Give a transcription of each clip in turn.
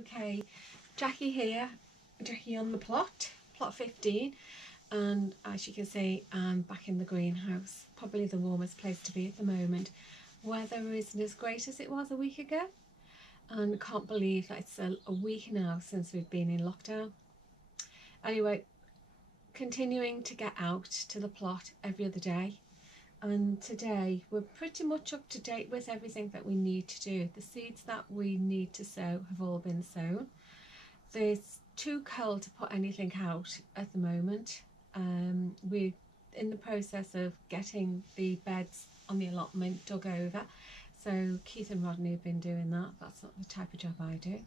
Okay, Jackie here, Jackie on the plot 15, and as you can see I'm back in the greenhouse, probably the warmest place to be at the moment. Weather isn't as great as it was a week ago, and I can't believe that it's a week now since we've been in lockdown. Anyway, continuing to get out to the plot every other day, and today we're pretty much up to date with everything that we need to do. The seeds that we need to sow have all been sown. There's too cold to put anything out at the moment. We're in the process of getting the beds on the allotment dug over, so Keith and Rodney have been doing that. That's not the type of job I do.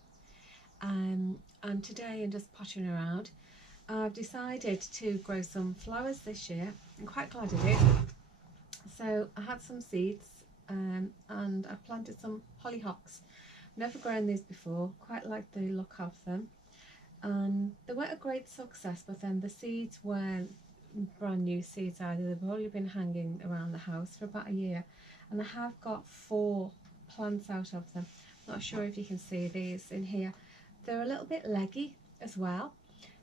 And today I'm just pottering around. I've decided to grow some flowers this year. I'm quite glad I did. So I had some seeds and I planted some hollyhocks. Never grown these before, quite like the look of them, and they weren't a great success, but then the seeds weren't brand new seeds either. They've only been hanging around the house for about a year, and I have got 4 plants out of them. Not sure if you can see these in here. They're a little bit leggy as well,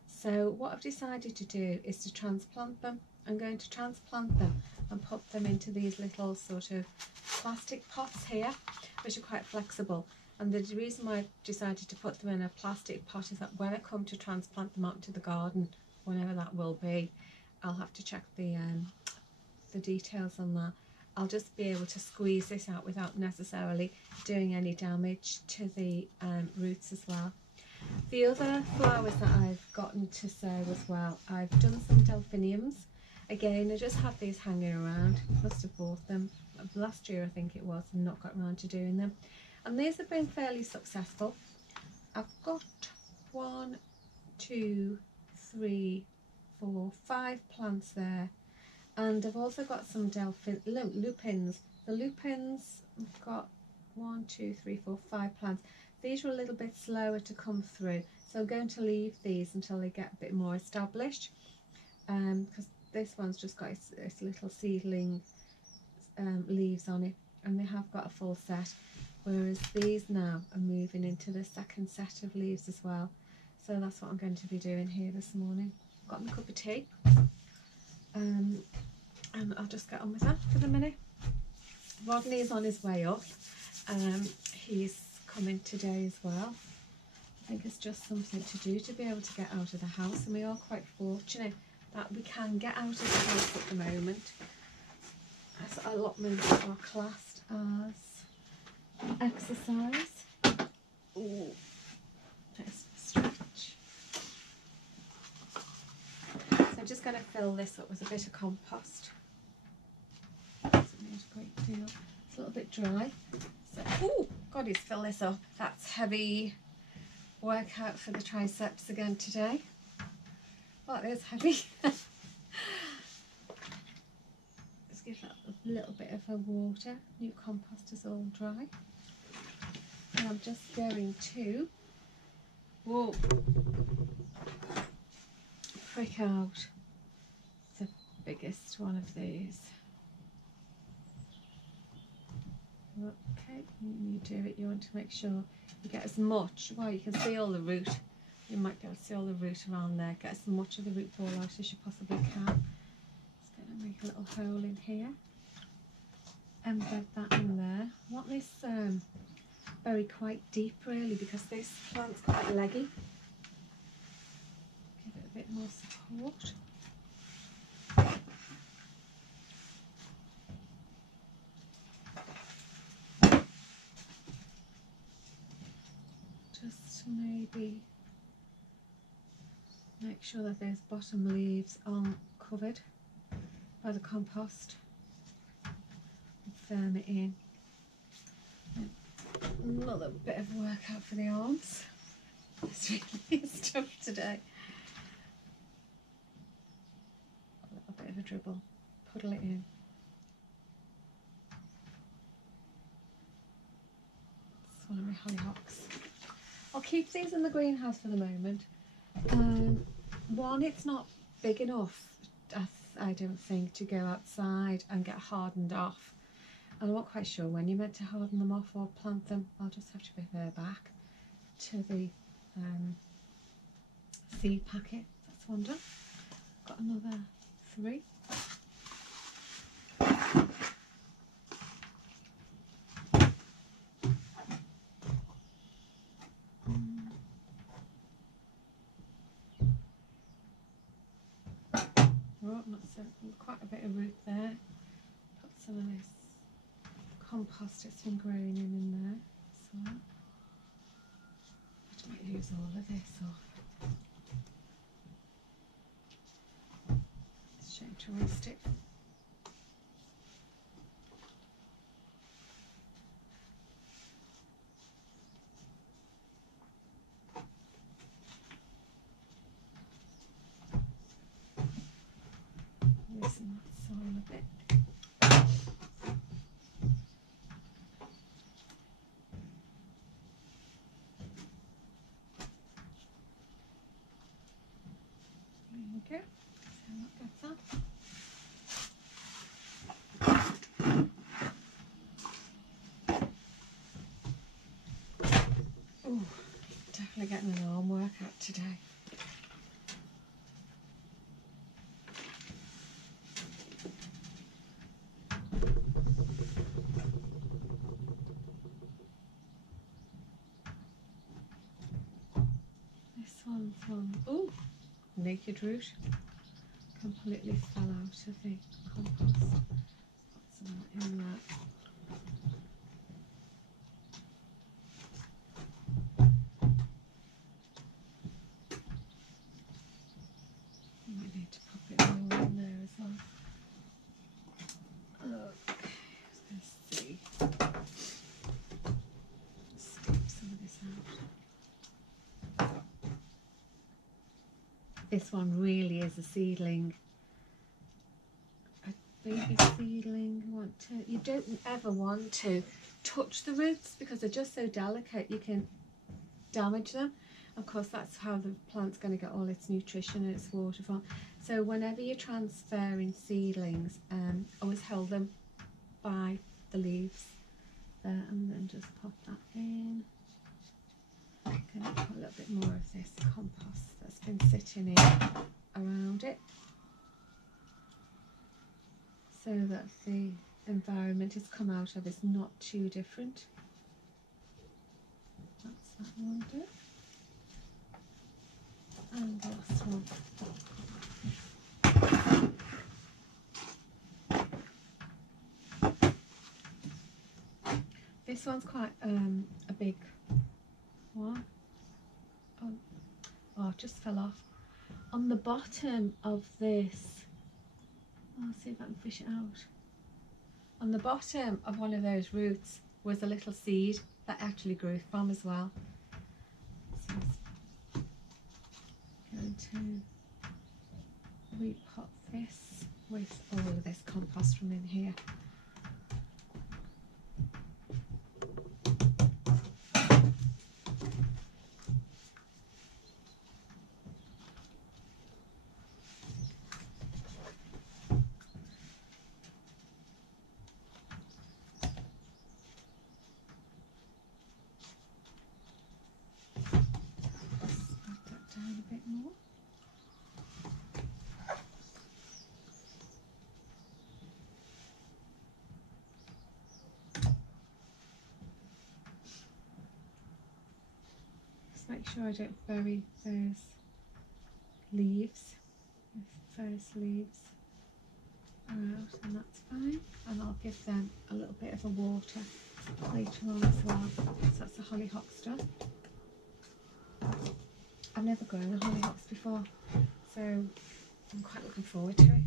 so what I've decided to do is to transplant them. I'm going to transplant them and put them into these little sort of plastic pots here, which are quite flexible. And the reason why I've decided to put them in a plastic pot is that when I come to transplant them out into the garden, whenever that will be, I'll have to check the details on that. I'll just be able to squeeze this out without necessarily doing any damage to the roots as well. The other flowers that I've gotten to sow as well, I've done some delphiniums. Again, I just have these hanging around. Must have bought them last year, I think it was, and not got around to doing them. And these have been fairly successful. I've got 1, 2, 3, 4, 5 plants there, and I've also got some lupins. The lupins, I've got 1, 2, 3, 4, 5 plants. These are a little bit slower to come through, so I'm going to leave these until they get a bit more established, because this one's just got its little seedling leaves on it, and they have got a full set, whereas these now are moving into the second set of leaves as well. So that's what I'm going to be doing here this morning. I've got my cup of tea, and I'll just get on with that for the minute. Rodney is on his way up. He's coming today as well. I think it's just something to do to be able to get out of the house, and we are quite fortunate that we can get out of the house at the moment, as allotments are classed as exercise. Ooh, there's a stretch. So I'm just going to fill this up with a bit of compost. Doesn't need a great deal. It's a little bit dry. So, oh, God, he's fill this up. That's heavy workout for the triceps again today. Well, it is heavy. Just give that a little bit of a water. New compost is all dry. And I'm just going to prick out the biggest one of these. Okay, when you do it, you want to make sure you get as much. Well, you can see all the root. You might be able to see all the root around there. Get as much of the root ball out as you possibly can. Just going to make a little hole in here. Embed that in there. I want this very quite deep really, because this plant's quite leggy. Give it a bit more support. Just maybe make sure that those bottom leaves aren't covered by the compost. And firm it in. Another bit of workout for the arms. It's really tough today. A little bit of a dribble. Puddle it in. It's one of my hollyhocks. I'll keep these in the greenhouse for the moment. One, it's not big enough, I don't think, to go outside and get hardened off. I'm not quite sure when you're meant to harden them off or plant them. I'll just have to refer back. to the seed packet. That's one done. Got another 3. Oh, quite a bit of root there. Put some of this compost that's been growing in there. So I might use all of this off. It's a shame to waste it. Loosen that soil a bit. There we go. So that gets that. Ooh, definitely getting an arm workout today. This one's ooh, naked root. Completely fell out of the compost. Put some in that. Might need to pop it more in there as well. Okay, let's see. Scoop some of this out. This one really is a seedling. A baby seedling. You don't ever want to touch the roots because they're just so delicate you can damage them. Of course, that's how the plant's going to get all its nutrition and its water from. So whenever you're transferring seedlings, always hold them by the leaves there and then just pop that in. I'm going to put a little bit more of this compost that's been sitting in around it so that the environment it's come out of is not too different. That's that one done. And the last one. This one's quite a big one. Oh, it just fell off. On the bottom of this, I'll see if I can fish it out. On the bottom of one of those roots was a little seed that actually grew from as well. So going to repot this with all of this compost from in here. Make sure I don't bury those leaves. Those leaves are out and that's fine. And I'll give them a little bit of a water later on as well. So that's the hollyhocks done. I've never grown a hollyhocks before, so I'm quite looking forward to it.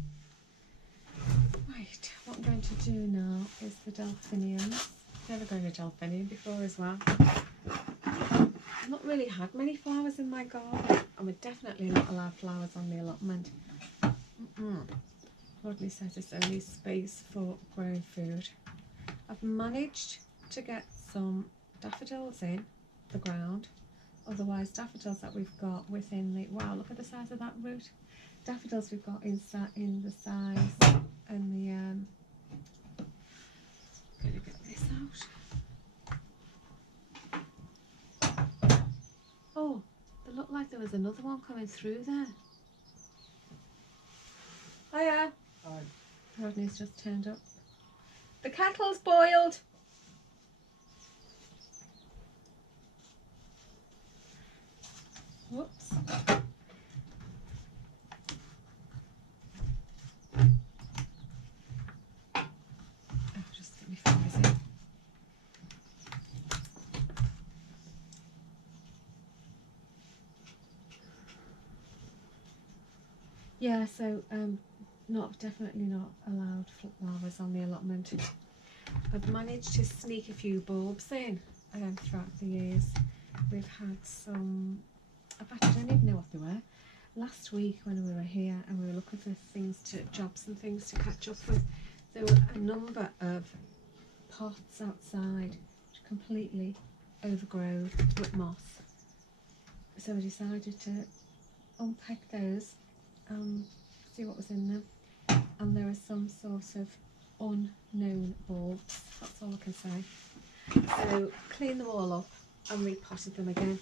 Right, what I'm going to do now is the delphiniums. I've never grown a delphinium before as well. I've not really had many flowers in my garden. I would definitely not allow flowers on the allotment. Rodney says there's only space for growing food. I've managed to get some daffodils in the ground. Otherwise, daffodils that we've got within the... Wow, look at the size of that root. Daffodils we've got in the size and the... I'm going to get this out. there was another one coming through there. Hiya. Hi. Rodney's just turned up. The kettle's boiled. Whoops. Oh, just get my fingers in. Yeah, so definitely not allowed flowers on the allotment. I've managed to sneak a few bulbs in throughout the years. We've had some, I don't even know what they were. Last week when we were here and we were looking for jobs and things to catch up with, there were a number of pots outside completely overgrown with moss. So we decided to unpack those and see what was in them. And there are some sort of unknown bulbs, that's all I can say. So cleaned them all up and repotted them again.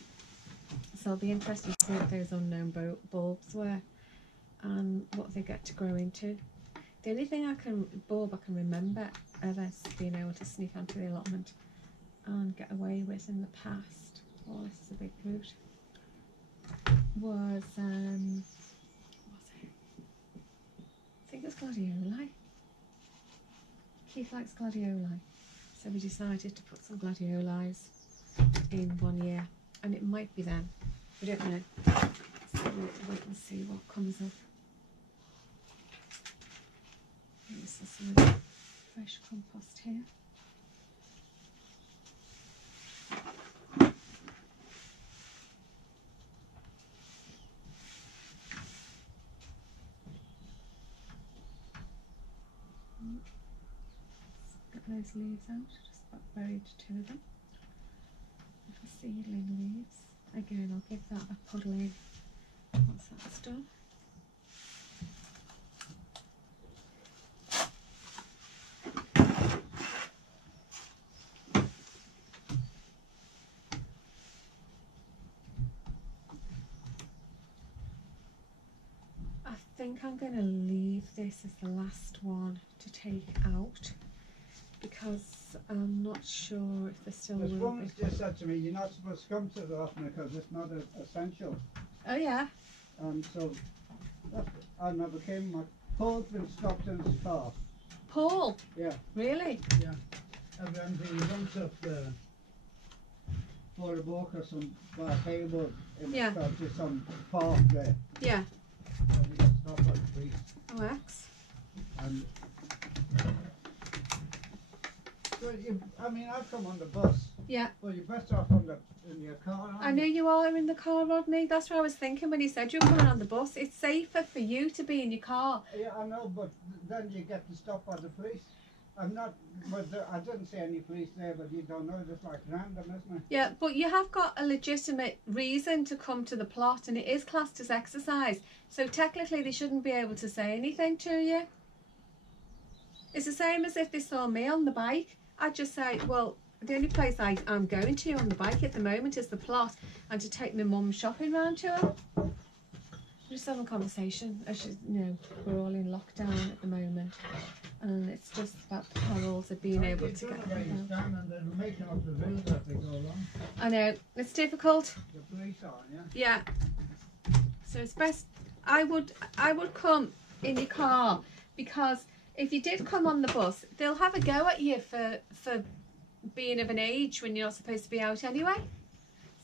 So I'll be interested to see what those unknown bulbs were and what they get to grow into. The only thing bulb I can remember ever being able to sneak onto the allotment and get away with in the past, oh, this is a big root, was I think it was gladioli. Keith likes gladioli, so we decided to put some gladiolis in one year, and it might be them. We don't know. So we'll wait and see what comes of. This is some fresh compost here. Get those leaves out, just about buried 2 of them. Little seedling leaves. Again, I'll give that a puddle in once that's done. I think I'm going to leave this as the last one to take out because I'm not sure if there still will be. This woman's just said to me, you're not supposed to come to the allotment because it's not essential. Oh yeah? So I never came. My Paul's been stopped in his car. Paul? Yeah. Really? Yeah. And he went up for a walk or some Haywood in to some park there. Yeah. And he got stopped by the police. Oh, X. And well, I mean, I've come on the bus. Yeah. Well, you're better off in your car. I know you are in the car, Rodney. That's what I was thinking when you said you were coming on the bus. It's safer for you to be in your car. Yeah, I know, but then you get stopped by the police. I'm not, but I didn't see any police there, but you don't know, it's like random, isn't it? Yeah, but you have got a legitimate reason to come to the plot, and it is classed as exercise. So technically they shouldn't be able to say anything to you. It's the same as if they saw me on the bike. I'd just say, well, the only place I'm going to on the bike at the moment is the plot, and to take my mum shopping round to her. We're just having a conversation. As you know, we're all in lockdown at the moment, and it's just about the perils of being able to get out. I know, it's difficult. The police are, yeah? Yeah. So it's best, I would come in your car, because if you did come on the bus, they'll have a go at you for being of an age when you're not supposed to be out anyway.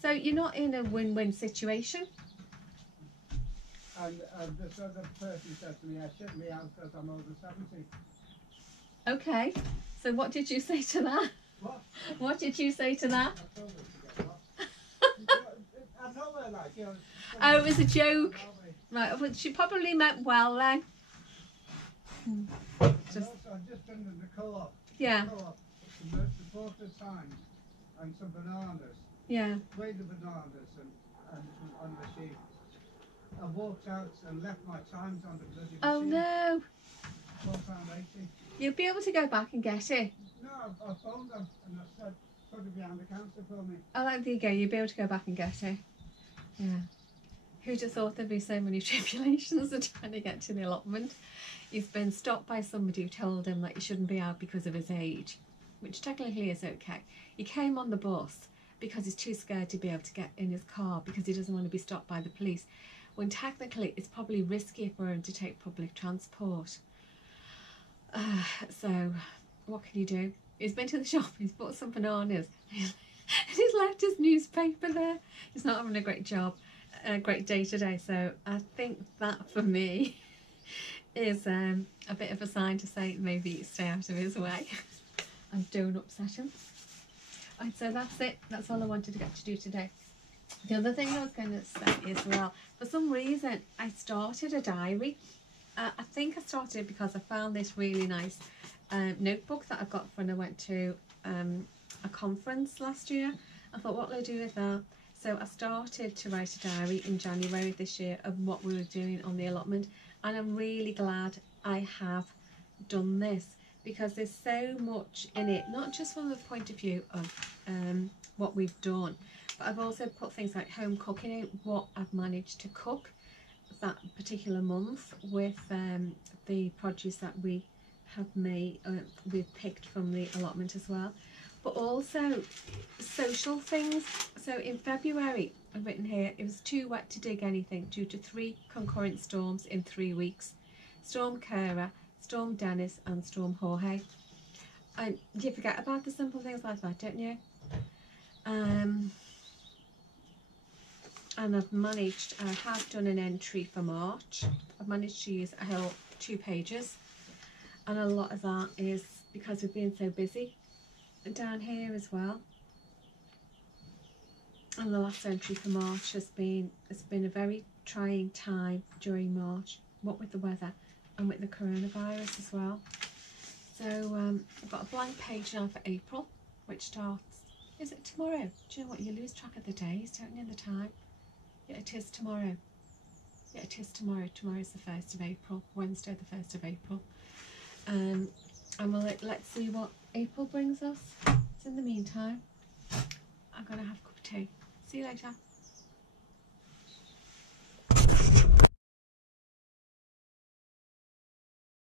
So you're not in a win-win situation. And this other person said to me, I shouldn't be out because I'm over 70. Okay, so what did you say to that? What? What did you say to that? I told her to get off. I know her, like, you know. Oh, it was a joke. Right, well, she probably meant well then. Just I've just been in the co-op. Yeah. Co-op, the most supported signs and some bananas. Yeah. Weighed the bananas and on the sheet. I walked out and left my times on the bloody machine. Oh no. £12.80. You'll be able to go back and get it. No, I phoned them and I said, put it behind the counter for me. Oh, there you go. You'll be able to go back and get it. Yeah. Who'd have thought there'd be so many tribulations of trying to get to the allotment? He's been stopped by somebody who told him that he shouldn't be out because of his age, which technically is okay. He came on the bus because he's too scared to be able to get in his car because he doesn't want to be stopped by the police, when technically it's probably riskier for him to take public transport. So what can you do? He's been to the shop, he's bought some bananas, and he's left his newspaper there. He's not having a great day today. So I think that for me is a bit of a sign to say maybe stay out of his way and don't upset him. Right, so that's it. That's all I wanted to get to do today. The other thing I was going to say as well, for some reason I started a diary. I think I started it because I found this really nice notebook that I got when I went to a conference last year. I thought, what will I do with that? So I started to write a diary in January this year of what we were doing on the allotment, and I'm really glad I have done this because there's so much in it, not just from the point of view of what we've done, but I've also put things like home cooking in, what I've managed to cook that particular month with the produce that we have made, we've picked from the allotment as well, but also social things. So in February, I've written here, it was too wet to dig anything due to 3 concurrent storms in 3 weeks. Storm Kara, Storm Dennis and Storm Jorge. And you forget about the simple things like that, don't you? And I have done an entry for March. I've managed to use a whole 2 pages, and a lot of that is because we've been so busy down here as well. And the last entry for March it's been a very trying time during March, what with the weather and with the coronavirus as well. So I've got a blank page now for April, which starts, is it tomorrow? Do you know what, you lose track of the days, don't you, and the time? Yeah, it is tomorrow. Yeah, it is tomorrow. Tomorrow's the 1st of April, Wednesday the 1st of April. And let's see what April brings us. So in the meantime, I'm going to have a cup of tea. See you later.